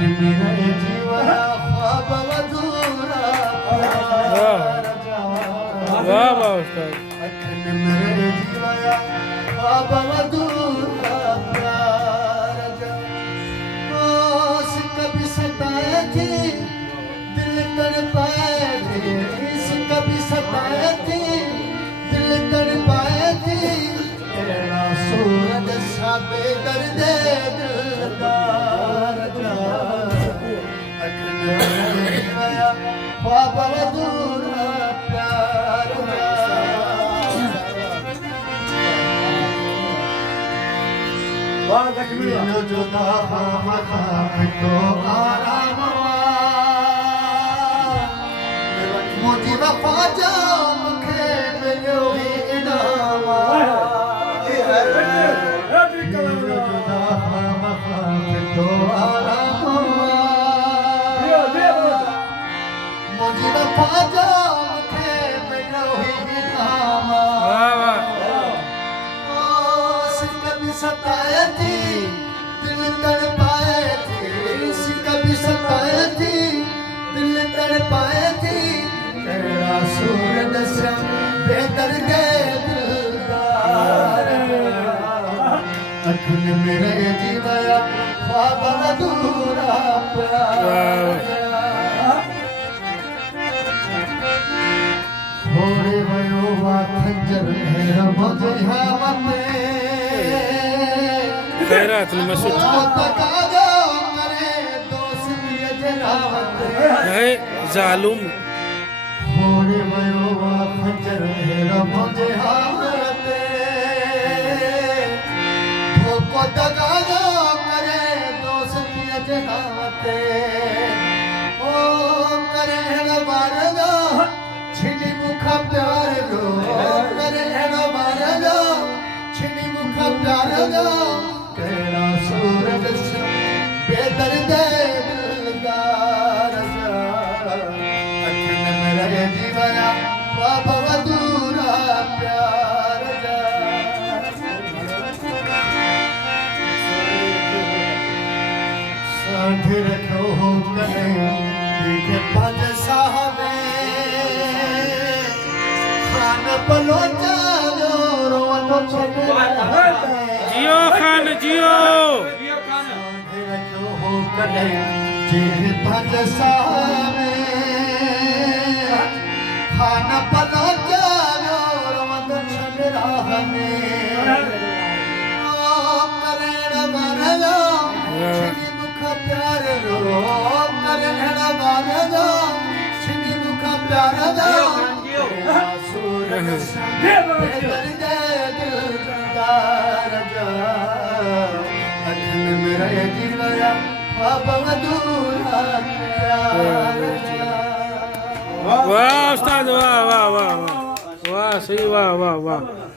मेरे जीवा ख्वाब अधूरा वाह वाह उस्ताद अखन मेरे जीवा ख्वाब अधूरा प्यार जा ओस कभी सताए थी दिल तड़पाए थे इस कभी सताए थी दिल तड़पाए थी तेरा सूरज साबे दर्द दिलदार जा अखन मेरे जीवा ख्वाब अधूरा प्यार जा जुदा तो आराम मुझी वफा जा मूंखे मिलियो इनाम जुदा तो आराम मुझी वफा जा मूंखे मिलियो इनाम वाह वाह कभी सताए थी दिल तड़पाए थी कभी सताए थी दिल तड़पाए थी तेरा सूरज से बेदर्द दिलदार अखन मेरे जीवा ख्वाब अधूरा प्यार होरे वयो वा खंजर मेरा मुझे हवते खैरात मसूद है जालुम होरे वयो वा खंजर मेरा मुझे हारते धोको दगा जो करे दोस्ती जनावते ओ करे न मारगा छिनी मुखा प्यार गो करे न मारगा छिनी मुखा प्यार गो तेरा सूरज से बेदर्द दिलदार जा अखन मेरे जीवया ख्वाब अधूरा प्यार जा साथ रखो हो कने देखे पंज साहबे खान बलोचा जो रोवनो छे जियो खान जियो भज सामे खाना पलो जानो रवंद छंदराह में ओ करेण मरलो छिनी मुख प्यार रो करेण मरलो छिनी मुख प्यार रो सूरज दर्द दिलदार जा अखन मेरे जीवया ख्वाब अधूरा प्यार जा वाह उस्ताद वाह वाह वाह वाह वाह सही वाह वाह वाह